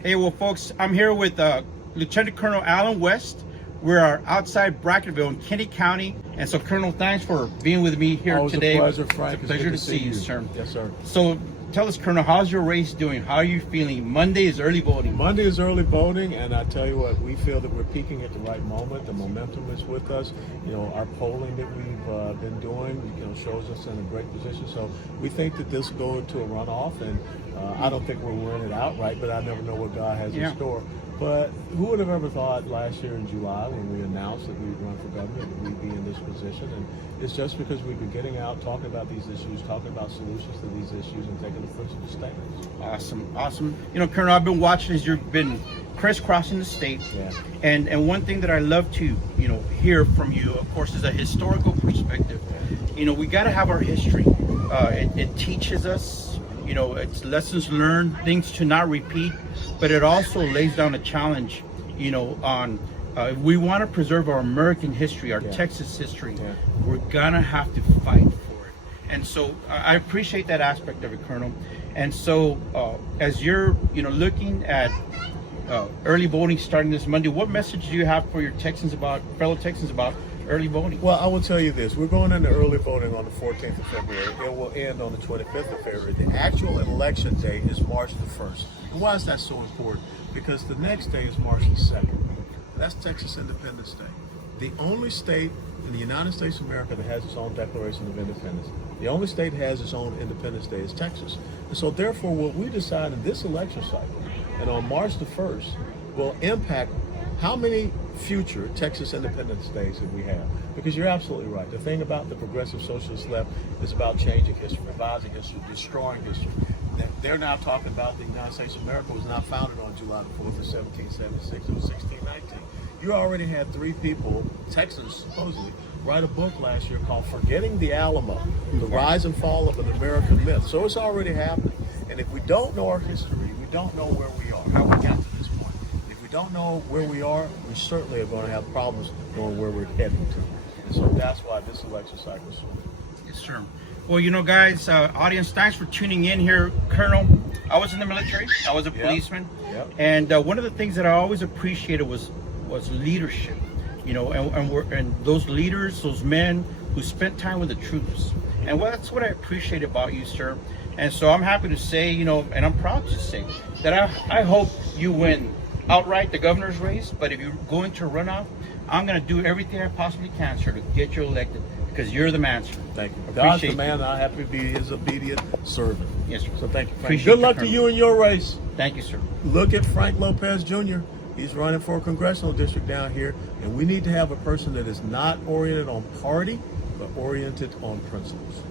Hey, well, folks, I'm here with Lieutenant Colonel Alan West. We're outside Brackettville in Kenny County. And so, Colonel, thanks for being with me here today. Always a pleasure, Frank. It's a pleasure to see you, sir. Yes, sir. So, tell us, Colonel, how's your race doing? How are you feeling? Monday is early voting. Monday is early voting, and I tell you what, we feel that we're peaking at the right moment. The momentum is with us. You know, our polling that we've been doing, shows us in a great position. So we think that this will go into a runoff, and I don't think we're winning it outright, but I never know what God has in store. But who would have ever thought last year in July when we announced that we'd run for governor that we'd be in this position? And it's just because we've been getting out, talking about these issues, talking about solutions to these issues, and taking the principal stands. Awesome. You know, Colonel, I've been watching as you've been crisscrossing the state. Yeah. And one thing that I love to, hear from you, of course, is a historical perspective. We got to have our history. It teaches us. It's lessons learned, things to not repeat, but it also lays down a challenge, on if we want to preserve our American history, our Texas history, we're gonna have to fight for it. And so I appreciate that aspect of it, Colonel. And so as you're, looking at early voting starting this Monday, what message do you have for your fellow Texans about early voting? Well, I will tell you this. We're going into early voting on the 14th of February. It will end on the 25th of February. The actual election date is March the 1st. And why is that so important? Because the next day is March the 2nd. That's Texas Independence Day. The only state in the United States of America that has its own Declaration of Independence, the only state that has its own Independence Day is Texas. And so therefore, what we decide in this election cycle and on March the 1st will impact how many future Texas Independence Days that we have. Because you're absolutely right. The thing about the progressive socialist left is about changing history, revising history, destroying history. They're now talking about the United States of America was not founded on July the 4th of 1776, it was 1619. You already had 3 people, Texans supposedly, write a book last year called Forgetting the Alamo, The Rise and Fall of an American Myth. So it's already happening. And if we don't know our history, we don't know where we are, how we got to this point. If we don't know where we are, we certainly are going to have problems knowing where we're heading to. And so that's why this election cycle is so important. Yes, sir. Well, guys, audience, thanks for tuning in here. Colonel, I was in the military. I was a policeman. Yep. And one of the things that I always appreciated was leadership. And those leaders, those men who spent time with the troops. And that's what I appreciate about you, sir. And so I'm happy to say, and I'm proud to say that I hope you win outright the governor's race. But if you're going to run off, I'm going to do everything I possibly can, sir, to get you elected. Because you're the man, sir. Thank you. God's the man, and I have to be his obedient servant. Yes, sir. So thank you, Frank. Good luck to you in your race. Thank you, sir. Look at Frank Lopez Jr. He's running for a congressional district down here, and we need to have a person that is not oriented on party, but oriented on principles.